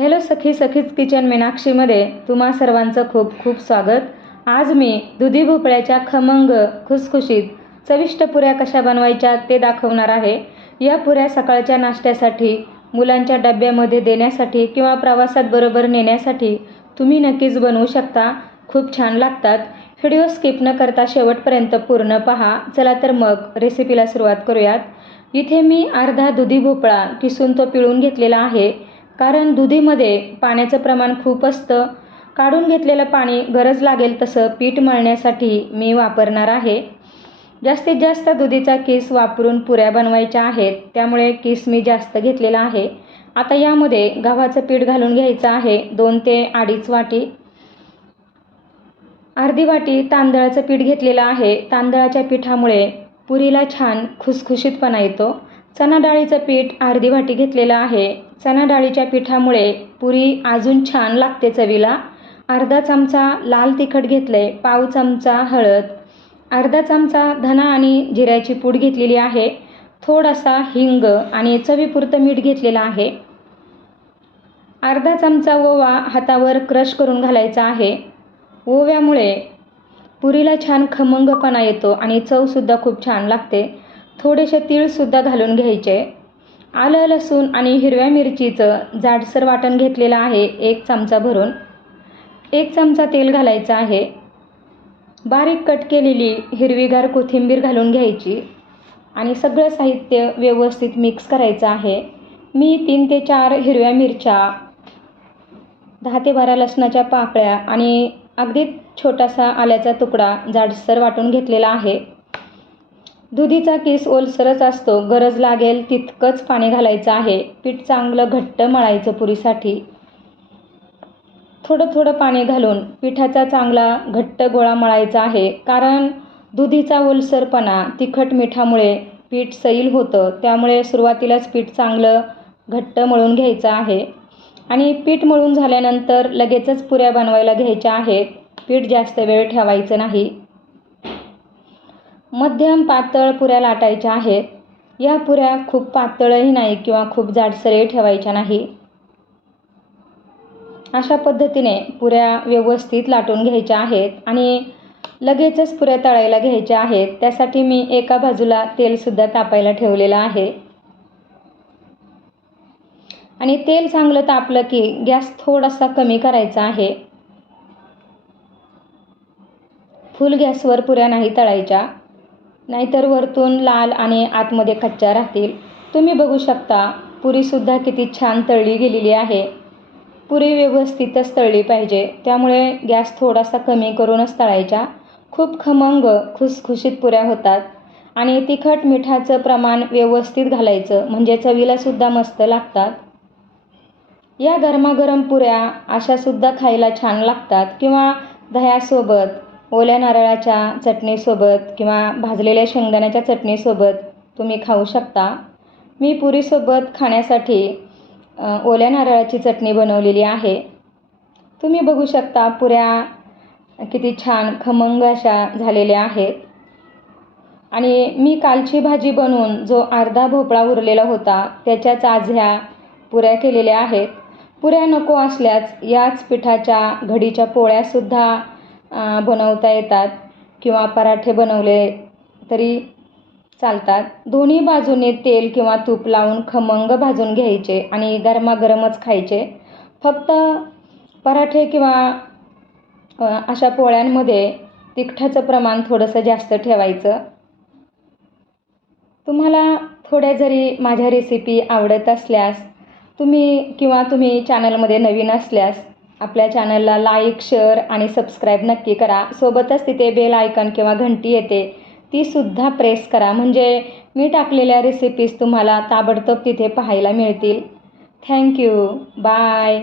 Hello सखी सखीच kitchen मीनाक्षीमध्ये तुम्हा सर्वांचं खूप खूप स्वागत. आज मी दुधी भोपळ्याच्या खमंग खुसखुशीत चविष्ट पुऱ्या कशा बनवायच्या ते दाखवणार आहे. या पुऱ्या सकाळच्या नाश्त्यासाठी मुलांच्या डब्यामध्ये देण्यासाठी किंवा प्रवासात बरोबर नेण्यासाठी तुम्ही नक्कीच बनवू शकता. खूप छान लागतात. व्हिडिओ स्किप न करता शेवटपर्यंत पूर्ण पहा. चला तर मग रेसिपीला सुरुवात करूयात. इथे मी अर्धा दुधी भोपळा किसून तो पिळून घेतलेला आहे. कारण दुधीमध्ये पाण्याचं प्रमाण खूप असतं. काढून घेतलेलं पाणी गरज लागेल तसं पीठ मळण्यासाठी मी वापरणार आहे. जास्तीत जास्त दुधीचा किस वापरून पुऱ्या बनवायच्या आहेत त्यामुळे किस मी जास्त घेतलेला आहे. आता यामध्ये गव्हाचं पीठ घालून घ्यायचं आहे दोन ते अडीच वाटी. अर्धी वाटी तांदळाचं पीठ घेतलेलं आहे. तांदळाच्या पिठामुळे पुरीला छान खुसखुशीतपणा येतो. चणा डाळीचं पीठ अर्धी वाटी घेतलेलं आहे. चणा डाळीच्या पिठामुळे पुरी अजून छान लागते चवीला. अर्धा चमचा लाल तिखट घेतलं आहे पाव चमचा हळद. अर्धा चमचा धना आणि जिऱ्याची पूड घेतलेली आहे. थोडासा हिंग आणि चवीपुरतं मीठ घेतलेलं आहे. अर्धा चमचा ओवा हातावर क्रश करून घालायचा आहे. ओव्यामुळे पुरीला छान खमंगपणा येतो आणि चवसुद्धा खूप छान लागते. थोडेसे तीळसुद्धा घालून घ्यायचे. आलं लसूण आणि हिरव्या मिरचीचं जाडसर वाटण घेतलेलं आहे एक चमचा भरून. एक चमचा तेल घालायचं आहे. बारीक कट केलेली हिरवीगार कोथिंबीर घालून घ्यायची आणि सगळं साहित्य व्यवस्थित मिक्स करायचं आहे. मी तीन ते चार हिरव्या मिरच्या दहा ते बारा लसणाच्या पाकळ्या आणि अगदी छोटासा आल्याचा तुकडा जाडसर वाटून घेतलेला आहे. दुधीचा केस ओलसरच असतो. गरज लागेल तितकंच पाणी घालायचं आहे. पीठ चांगलं घट्ट मळायचं पुरीसाठी. थोडं थोडं पाणी घालून पिठाचा चांगला घट्ट गोळा मळायचा आहे. कारण दुधीचा ओलसरपणा तिखट मिठामुळे पीठ सैल होतं. त्यामुळे सुरुवातीलाच पीठ चांगलं घट्ट मळून घ्यायचं आहे. आणि पीठ मळून झाल्यानंतर लगेचच पुऱ्या बनवायला घ्यायच्या आहेत. पीठ जास्त वेळ ठेवायचं नाही. मध्यम पातळ पुऱ्या लाटायच्या आहेत. या पुऱ्या खूप पातळही नाही किंवा खूप जाडसरही ठेवायच्या नाही. अशा पद्धतीने पुऱ्या व्यवस्थित लाटून घ्यायच्या आहेत आणि लगेचच पुऱ्या तळायला घ्यायच्या आहेत. त्यासाठी मी एका बाजूला तेलसुद्धा तापायला ठेवलेलं आहे. आणि तेल चांगलं तापलं की गॅस थोडासा कमी करायचा आहे. फुल गॅसवर पुऱ्या नाही तळायच्या. नाहीतर वरतून लाल आणि आतमध्ये कच्च्या राहतील. तुम्ही बघू शकता पुरीसुद्धा किती छान तळली गेलेली आहे. पुरी व्यवस्थितच तळली पाहिजे त्यामुळे गॅस थोडासा कमी करूनच तळायच्या. खूप खमंग खुसखुशीत पुऱ्या होतात. आणि तिखट मिठाचं प्रमाण व्यवस्थित घालायचं म्हणजे चवीलासुद्धा मस्त लागतात. या गरमागरम पुऱ्या अशासुद्धा खायला छान लागतात किंवा दह्यासोबत ओल्या नारळाच्या चटणीसोबत किंवा भाजलेल्या शेंगदाण्याच्या चटणीसोबत तुम्ही खाऊ शकता. मी पुरीसोबत खाण्यासाठी ओल्या नारळाची चटणी बनवलेली आहे. तुम्ही बघू शकता पुऱ्या किती छान खमंग अशा झालेल्या आहेत. आणि मी कालची भाजी बनवून जो अर्धा भोपळा उरलेला होता त्याच्याच आज ह्या पुऱ्या केलेल्या आहेत. पुऱ्या नको असल्यास याच पिठाच्या घडीच्या पोळ्यासुद्धा बनवता येतात किंवा पराठे बनवले तरी चालतात. दोन्ही बाजूने तेल किंवा तूप लावून खमंग भाजून घ्यायचे आणि गरमागरमच खायचे. फक्त पराठे किंवा अशा पोळ्यांमध्ये तिखटाचं प्रमाण थोडंसं जास्त ठेवायचं. तुम्हाला थोड्या जरी माझ्या रेसिपी आवडत असल्यास तुम्ही किंवा तुम्ही चॅनलमध्ये नवीन असल्यास आपल्या चॅनलला लाईक शेअर आणि सबस्क्राईब नक्की करा. सोबतच तिथे बेल आयकन किंवा घंटी येते तीसुद्धा प्रेस करा. म्हणजे मी टाकलेल्या रेसिपीज तुम्हाला ताबडतोब तिथे पाहायला मिळतील. Thank you bye